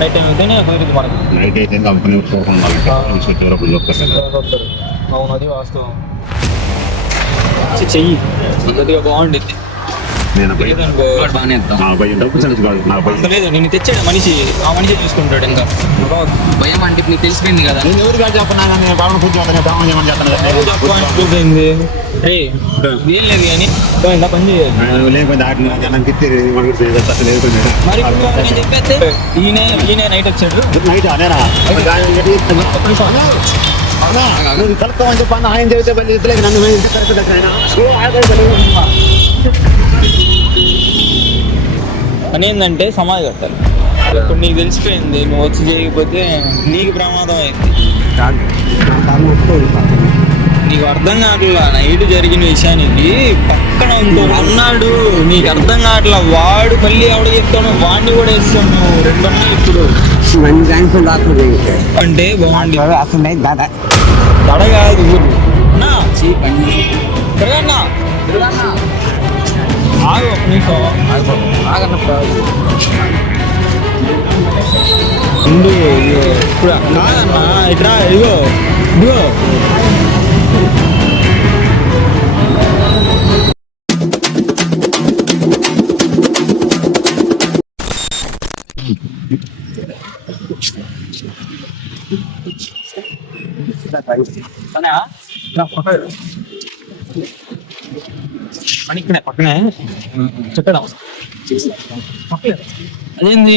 Night time అయితేనే కుదిరింది మనకి. నైట్ అయితే కంపెనీ చెప్తారు అవును అది వాస్తవం. చెయ్యి. కొద్దిగా బాగుండిద్ది. నేను నేను తెచ్చాడు మనిషి. ఆ మనిషి చూసుకుంటాడు ఇంకా. భయం అంటే నీకు తెలిసిపోయింది కదా. నేను ఎవరు కాదు చెప్పనా? నేను బాగా కూర్చోతాను బాగా చేయమని ఏయ్, ఏం లేదు కానీ పని చేయాలి నేను లేకపోతే మరి నేను చెప్పేస్తే ఈయన ఈయన నైట్ వచ్చాడు. నైట్ అనేనా ఒక్క నిమిషం. నువ్వు కలుపుతామని చెప్పాను ఆయన చెబితే ఇద్దరికి నన్ను కరెక్ట్ ఆయన పని ఏంటంటే సమాధి కట్టాలి. ఇప్పుడు నీకు తెలిసిపోయింది నువ్వు వచ్చి చేయకపోతే నీకు ప్రమాదం అయింది. నీకు అర్థం కావట్లా నైట్ జరిగిన విషయానికి పక్కన ఇంకోడు అన్నాడు నీకు అర్థం కావట్లా? వాడు మళ్ళీ ఎవడ చెప్తాను వాడిని కూడా వేస్తాను. నువ్వు రెండు ఉన్నాయి ఇప్పుడు. అంటే బాగుంది. అసలు దడ దడ కాదు అన్నా తిరగన్నా ఆగు ఒక నిమిషం ఉండు ఇగో ఇప్పుడు కాదన్నా ఇట్రా ఇగో ఇగో అన్నా రా, పక్కన. పక్కనే చెప్పడం అదేంది?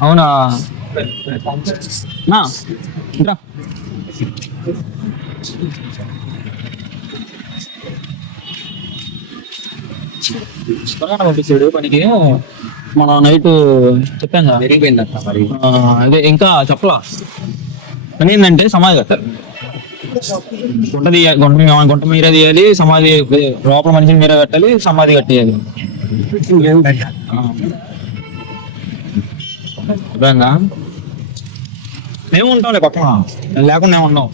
అవునా? త్వరగా పంపించాడు పనికి. మనం నైట్ చెప్పాను కదా. అదే ఇంకా చెప్పలా. అని ఏంటంటే సమాధి కట్టాలి. గుంట తీయాలి గుంట గుంట మీరే తీయాలి సమాధి లోపల మనిషిని మీరే కట్టాలి సమాధి కట్టేయాలి. అర్థంగా మేము ఉంటాంలే పక్కన. లేకుండా ఉన్నాం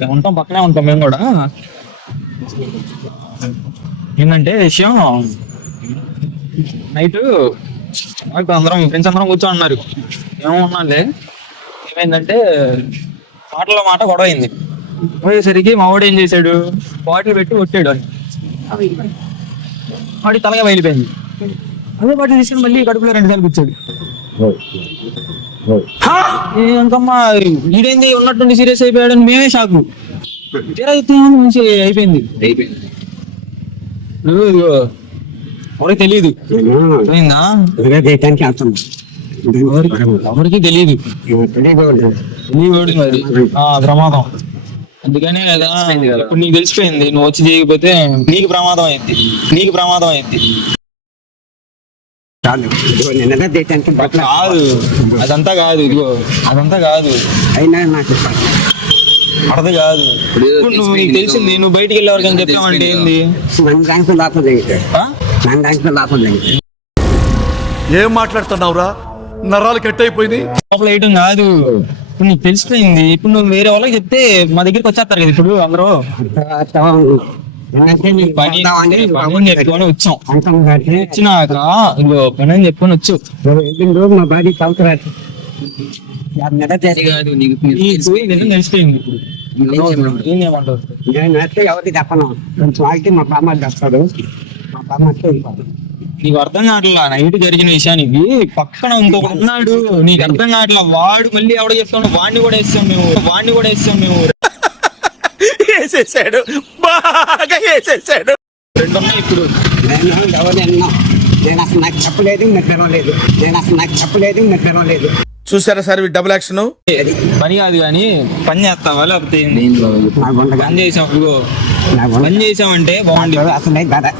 మేము ఉంటాం పక్కనే ఉంటాం మేము కూడా. ఏంటంటే విషయం నైట్ అందరం ఫ్రెండ్స్ అందరం కూర్చొని ఉన్నారు. ఉన్నాలే ఏమైందంటే మాటలో మాట గొడవ అయింది. పోయేసరికి మా వాడు ఏం చేశాడు? బాటిల్ పెట్టి కొట్టాడు అని వాడి తలగా బయలిపోయింది అదే బాటిల్ తీసుకుని మళ్ళీ కడుపులో రెండు సార్లు కూర్చాడు ఇంకమ్మా ఈడేంది? ఉన్నట్టుండి సీరియస్ అయిపోయాడు అని మేమే షాకు. తీరా మంచి అయిపోయింది. అయిపోయింది. నువ్వు ఎవరికి తెలియదు ఎవరికి? తెలియదు తెలియదు మరి. ఆ ప్రమాదం. అందుకనే కదా ఇప్పుడు నీకు తెలిసిపోయింది. నువ్వు వచ్చి చేయకపోతే నీకు ప్రమాదం అయింది నీకు ప్రమాదం అయింది కాదు. అదంతా కాదు. ఇదిగో అదంతా కాదు. అయినా నాకు అర్థం కాదు. ఇప్పుడు నువ్వు నీకు తెలిసింది. నువ్వు బయటికి వెళ్ళే వరకు అని చెప్పామంటే ఏంది? దాంట్లో దాంట్లో ఏం మాట్లాడుతున్నావురా? నరాలు కట్ అయిపోయినాయి లోపల వేయటం కాదు. ఇప్పుడు నీకు తెలిసిపోయింది. ఇప్పుడు నువ్వు వేరే వాళ్ళకి చెప్తే మా దగ్గరికి వచ్చేస్తారు కదా ఇప్పుడు అందరూ? వచ్చాం. వచ్చినాక ఇంకో పని అని చెప్పుకొని వచ్చు మా బాడీ తెలిసిపోయింది. ఎవరికి చెప్పను? కొంచెం ఆగితే మా బామ్మ చేస్తాడు మా బామ్మ. నీకు అర్థం కావట్లా నైట్ జరిగిన విషయానికి. పక్కన ఇంకొకడు ఉన్నాడు. నీకు అర్థం కావట్లా వాడు మళ్ళీ ఎవడ చెప్తాను వాడిని కూడా వేస్తాం మేము. వాడిని కూడా వేస్తాం మేము. వేసేసాడు. బాగా వేసేసాడు. రెండు ఉన్నాయి ఇప్పుడు. నేను ఎవరు ఎన్నో నేను అసలు నాకు చెప్పలేదు తెరవలేదు నేను అసలు నాకు చెప్పలేదు తెరవలేదు చూసారా సార్ డబుల్ యాక్షన్ పని కాదు కానీ పని చేస్తావా లేకపోతే పని చేసాం పని చేసామంటే బాగుండి అసలే దాదా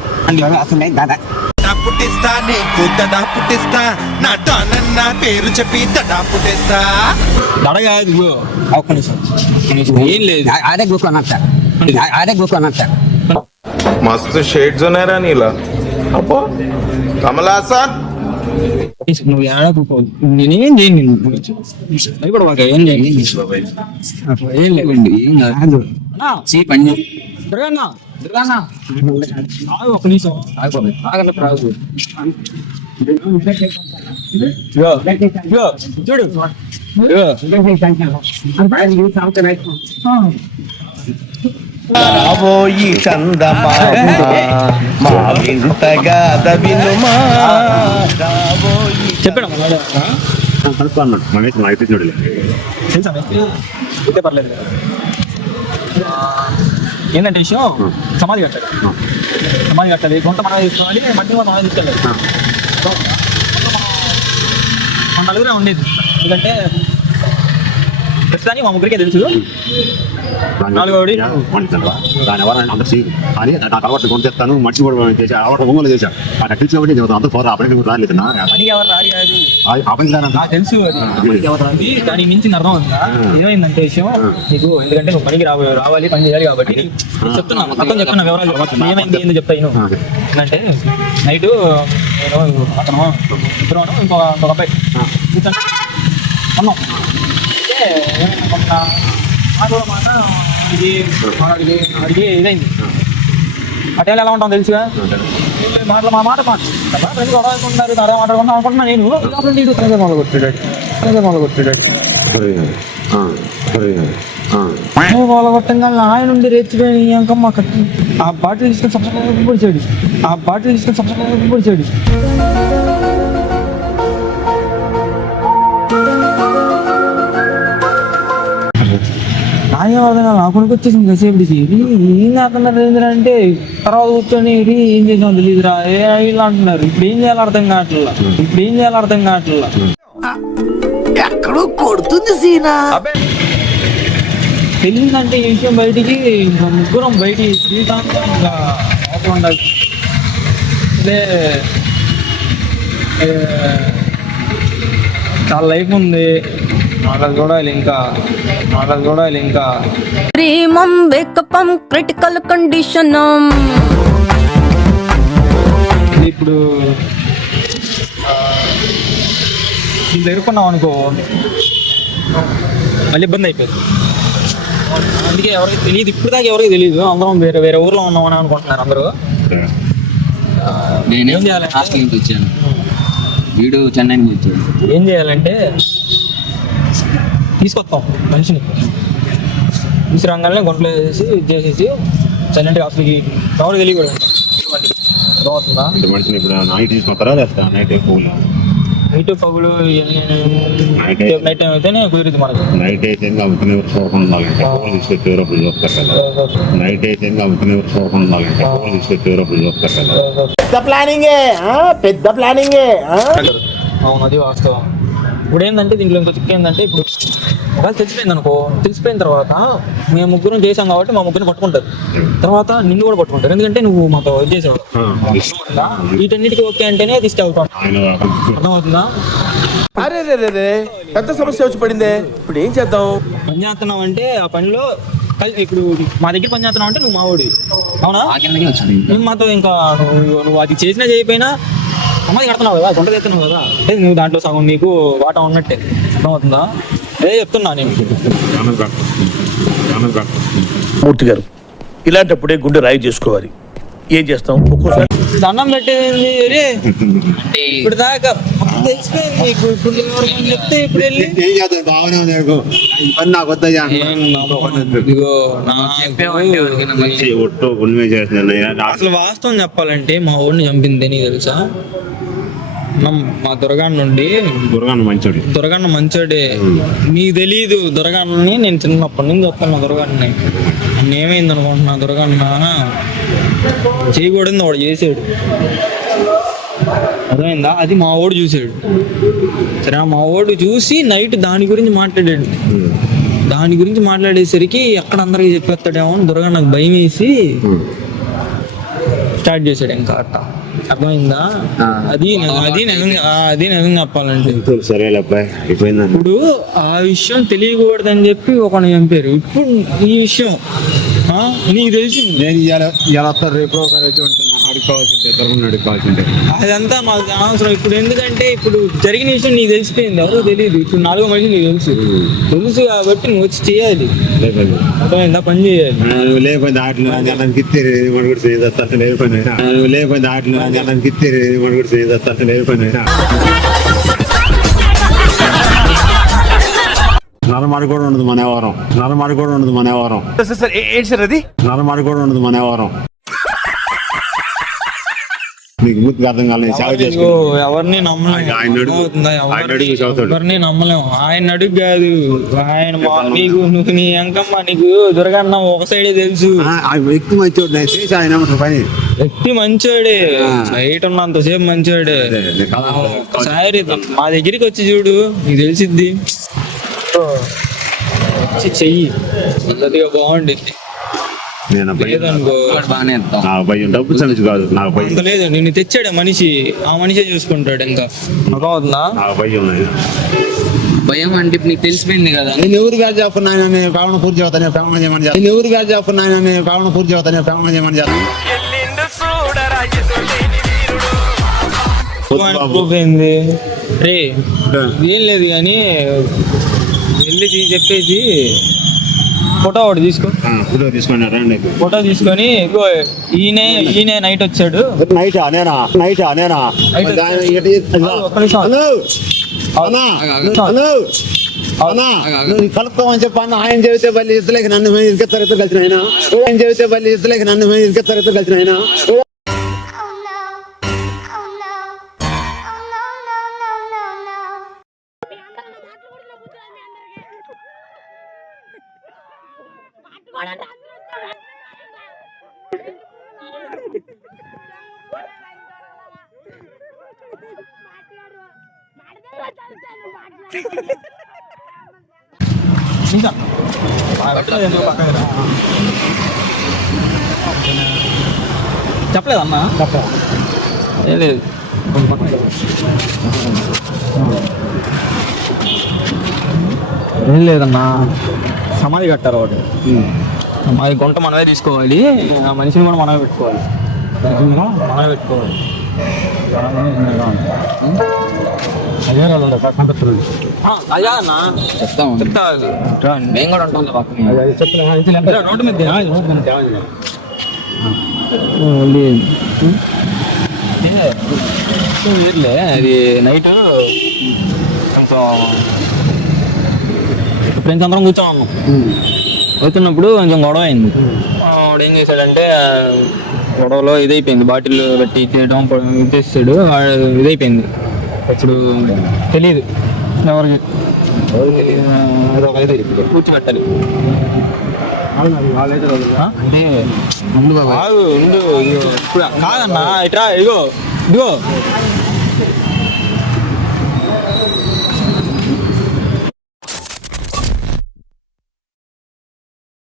అసలే దాదా తడా పుట్టిస్తా నీకు తడా పుట్టిస్తా. నా డానన్న పేరు చెప్పి తడా పుట్టిస్తా. తడగాదు బ్రో ఒక్క నిమిషం. ఏం లేదు. అదే గ్రూప్ అన్నట్ట అదే గ్రూప్ అన్నట్ట మస్తు షేడ్స్ ఉన్నారా నీలా. అబ్బో. కమలాసన్ నువ్వు నేనేం ఇప్పుడు ఏం చేయండి ఏం లేవండి. పని ఒక నిమిషం. చూడు. రాబోయి చందమా. మా వింతగా దవినుమా రాబోయి చెప్పాడు? కలుపుకో అన్నాడు. అయితే చూడలేదు పర్లేదు. ఏంటంటే విషయం? సమాధి కట్టాలి. సమాధి కట్టాలి. గుంట మనం తీసుకోవాలి మట్టి మనం తీసుకెళ్ళాలి మన నలుగురే ఉండేది. ఎందుకంటే ఖచ్చితంగా మా ముగ్గురికే తెలుసు. నాలుగోడి. దాని ఎవరైనా అందరు చేయదు కానీ నాకు అలవాటు కొని తెస్తాను మనిషి కూడా చేసి అలవాటు ఒంగోలు చేశాడు. ఆ నటించి కాబట్టి చెబుతాను అందరూ పోరా అప్పటికి కూడా రాలేదు నా పని ఎవరు రారి రాదు అప్పటికి నాకు తెలుసు దానికి మించి అర్థం ఉందా? ఏమైందంటే విషయం నీకు ఎందుకంటే నువ్వు పనికి రావ రావాలి పని చేయాలి కాబట్టి నేను చెప్తున్నా మొత్తం చెప్తున్నా వివరాలు. ఏమైంది ఏందో చెప్తా నేను ఏంటంటే నైట్ నేను అతను ఇద్దరు ఇంకో ఇంకొక అబ్బాయి. అయితే ఏమైంది మాట ఇది వాడికి ఇదైంది టైంలో ఎలా ఉంటాం తెలుసుగా? మాటలు? మా మాట మాట ఫ్రెండ్ గొడవ అనుకుంటున్నారు అదే మాట్లాడుకుంటున్నా అనుకుంటున్నా నేను. లోపల నీడు తనగా మొదలు కొట్టాడు తనగా మొదలు కొట్టాడు మొదలు కొట్టంగా ఆయన నుండి రెచ్చిపోయి ఇంకమ్మ కట్టి ఆ బాటిల్ తీసుకొని సంవత్సరం పొడిచాడు. ఆ బాటిల్ తీసుకొని సంవత్సరం పొడిచాడు. నాకేం అర్థం కాదు నా కొడుకు వచ్చేసింది కాసేపటికి. రీ ఏం చేస్తున్నారు ఏంద్రా అంటే? తర్వాత కూర్చొని రీ ఏం చేసాం తెలియదురా ఏ ఇలా అంటున్నారు? ఇప్పుడు ఏం చేయాలో అర్థం కావట్లా. ఇప్పుడు ఏం చేయాలో అర్థం కావట్లా. తెలియదంటే ఈ విషయం బయటికి ఇంకా ముగ్గురం బయటికి జీవితాంతం ఇంకా ఉండాలి ఏ, చాలా లైఫ్ ఉంది. ప్రేమం వేకపం క్రిటికల్ కండిషనం ఇప్పుడు ఆ, దీంట్లో ఎరుకున్నాం అనుకో మళ్ళీ ఇబ్బంది అయిపోయింది. అందుకే ఎవరికి తెలియదు ఇప్పుడు దాకా ఎవరికి తెలియదు. అందరం వేరే వేరే ఊర్లో ఉన్నామని అనుకుంటున్నారు అందరూ. నేనే ఏం చేయాలంటే- హాస్టల్ నుంచి వచ్చాను. వీడు చెన్నై నుంచి వచ్చాడు. ఏం చేయాలంటే తీసుకొస్తాం మనిషిని. తీసుకురాగానే గుంటలో ఇది చేసేసి సైలెంట్గా అసలుకి ఎవరు తెలియకూడదు మనిషిని ఇప్పుడు నైట్ తీసుకుంటారా లేదా నైట్ పూలు నైట్ పగులు నైట్ టైం అయితేనే కుదిరింది మనకు. నైట్ అయితే అమ్ముకునే చూడకుండా పూలు తీసుకొచ్చి ఎవరప్పుడు చూస్తారు కదా. నైట్ అయితే అమ్ముకునే చూడకుండా పూలు తీసుకొచ్చి ఎవరప్పుడు చూస్తారు కదా. అవును అది వాస్తవం. ఇప్పుడు ఏంటంటే దీంట్లో ఇంకో చిక్క ఏంటంటే ఇప్పుడు ఒకవేళ తెలిసిపోయింది అనుకో తెలిసిపోయిన తర్వాత మేము ముగ్గురం చేసాం కాబట్టి మా ముగ్గురిని పట్టుకుంటారు. తర్వాత నిన్ను కూడా పట్టుకుంటారు. ఎందుకంటే నువ్వు మాతో ఇది చేసావు. అర్థమవుతుందా? వీటన్నిటికీ ఓకే అంటేనే తీసుకెళ్తాం. అర్థమవుతుందా? అరే రే రే రే. పెద్ద సమస్య వచ్చి పడిందే. ఇప్పుడు ఏం చేద్దాం? పని చేస్తున్నావు అంటే ఆ పనిలో ఇప్పుడు మా దగ్గర పని చేస్తున్నావు అంటే నువ్వు మావోడి. అవునా? ఆ కిందకే వచ్చాను. నువ్వు మాతో ఇంకా నువ్వు నువ్వు అది చేసినా చేయకపోయినా సమాధి కడుతున్నావు కదా గుంట తెస్తున్నావు కదా. అంటే నువ్వు దాంట్లో సగం నీకు వాటా ఉన్నట్టే. అర్థమవుతుందా? అదే చెప్తున్నా నేను. మూర్తి గారు ఇలాంటప్పుడే గుండె రాయి చేసుకోవాలి. ఏం చేస్తాం? ఒక్కోసారి దండం పెట్టేది ఇప్పుడు దాకా ఇప్పుడు చెప్తే ఇప్పుడు వెళ్ళి. ఏం చేద్దాం బాగానే ఉంది అనుకో ఈ పని నాకు వద్దయ్యా అసలు వాస్తవం చెప్పాలంటే మా ఊడిని చంపింది నీకు తెలుసా? మా- దొరగాన్ నుండి. దుర్గాన్ని మంచోడి. దొరగన్న మంచోడే. నీకు తెలీదు దొరగన్నని నేను చిన్నప్పటి నుంచి వస్తాను నన్ను ఏమైంది అనుకుంటున్నా దొరగన్న చేయకూడదు వాడు చేసాడు. అర్థమైందా? అది మా ఓడు చూసాడు. సరే మా ఓడు చూసి నైట్ దాని గురించి మాట్లాడాడు. దాని గురించి మాట్లాడేసరికి ఎక్కడ అందరికి చెప్పేస్తాడేమో అని దొరగన్నకు భయం వేసి స్టార్ట్ చేశాడు ఇంకా అట్ట. అర్థమైందా. అది అది ఆ, అది నిజంగా చెప్పాలంటే సరేలే అబ్బాయి అయిపోయిందండి. ఇప్పుడు ఆ విషయం తెలియకూడదని చెప్పి ఒకని చంపారు. ఇప్పుడు ఈ విషయం ఆ, నీకు తెలిసింది? నేను వస్తారు రేపు ఒకరు వచ్చి అదంతా మాకు అవసరం ఇప్పుడు ఎందుకంటే ఇప్పుడు జరిగిన విషయం నీకు తెలిసిపోయింది. ఎవరు తెలియదు ఇప్పుడు నాలుగో మనిషి నీకు తెలుసు. తెలుసు కాబట్టి నువ్వు వచ్చి చేయాలి. ఎంత పని చేయాలి. నువ్వు కూడా అసలు నువ్వు అసలు కూడా ఉండదు మనవారం. వ్యవహారం కూడా ఉండదు మనవారం. వ్యవహారం సార్ ఏంటి సార్ అది? నరమాడి కూడా ఉండదు మనవారం. నీకు బుద్ధి అర్థం కాలేదు సేవ చేసుకో ఎవరిని నమ్మలేము. ఆయన అడుగు. ఆయన అడుగు చదువుతాడు. ఎవరిని నమ్మలేము. ఆయన అడుగు కాదు. ఆయన మా- నీకు నువ్వు నీ అంకమ్మ నీకు దుర్గన్న ఒక సైడే తెలుసు. ఆ, ఆ వ్యక్తి మంచోడు నేను చేసి ఆయన ఏమంటారు? పని. వ్యక్తి మంచోడే. బయట ఉన్నంతసేపు మంచోడే. అదే, అదే, కాదు. ఒకసారి మా దగ్గరికి వచ్చి చూడు నీకు తెలిసిద్ది. వచ్చి చెయ్యి. పద్ధతిగా బాగుండిద్ది నేను ఆ నాకు భయం. డబ్బు సమస్య కాదు నాకు భయం. అంత లేదు. నిన్ను తెచ్చాడే మనిషి. ఆ మనిషే చూసుకుంటాడు ఇంకా. అర్థమవుతుందా నాకు భయం ఉన్నాయి భయం అంటే ఇప్పుడు నీకు తెలిసిపోయింది కదా. నేను ఎవరు కాదు చెప్పను నాయన నేను పావన పూర్తి అవుతాను పావన చేయమని చేస్తాను నేను ఎవరు కాదు చెప్పను నాయన నేను పావన పూర్తి అవుతాను పావన చేయమని చేస్తాను ప్రూఫ్ ఏంది రే ఏం లేదు కానీ వెళ్ళి తీ- చెప్పేసి ఫోటో ఒకటి తీసుకో. ఫోటో తీసుకుని రండి. ఫోటో తీసుకొని ఇగో ఈయనే ఈయనే నైట్ వచ్చాడు. నైట్ నేనా? నైట్ ఒక్క నిమిషం. అన్నా. హలో అన్నా ఆగు, ఆగు. నువ్వు కలుపుకోమని చెప్పి అన్న. ఆయన చెబితే బల్లి ఇద్దరికి నన్ను ఇద్దరు కలిసిన ఆయన. ఆయన చెబితే బల్లి ఇద్దరికి నన్ను ఇద్దరు కలిసిన ఆయన. ఇంకా. చెప్పలేదమ్మా ఏం లేదు. ఏం లేదన్నా. సమాధి కట్టారు ఒకటి. సమాధి గుంట మనమే తీసుకోవాలి. ఆ మనిషిని కూడా మనమే పెట్టుకోవాలి. మనమే పెట్టుకోవాలి. ఆ, అయ్యా అన్న. చెప్తాం చెప్తా మేము కూడా ఉంటాం పక్కన. రోడ్డు మీద వేర్లే అది నైట్ కొంచెం ఫ్రెండ్స్ అందరం కూర్చొని కూర్చున్నప్పుడు కొంచెం గొడవ అయింది. వాడు ఏం చేశాడంటే గొడవలో ఇదైపోయింది. బాటిల్ పెట్టి ఇచ్చేయడం ఇచ్చేసాడు వాడు ఇదైపోయింది. ఇప్పుడు తెలియదు ఎవరికి? కూర్చోబెట్టాలి? అంటే కాదన్నా ఇట్రా ఇగో ఇదిగో.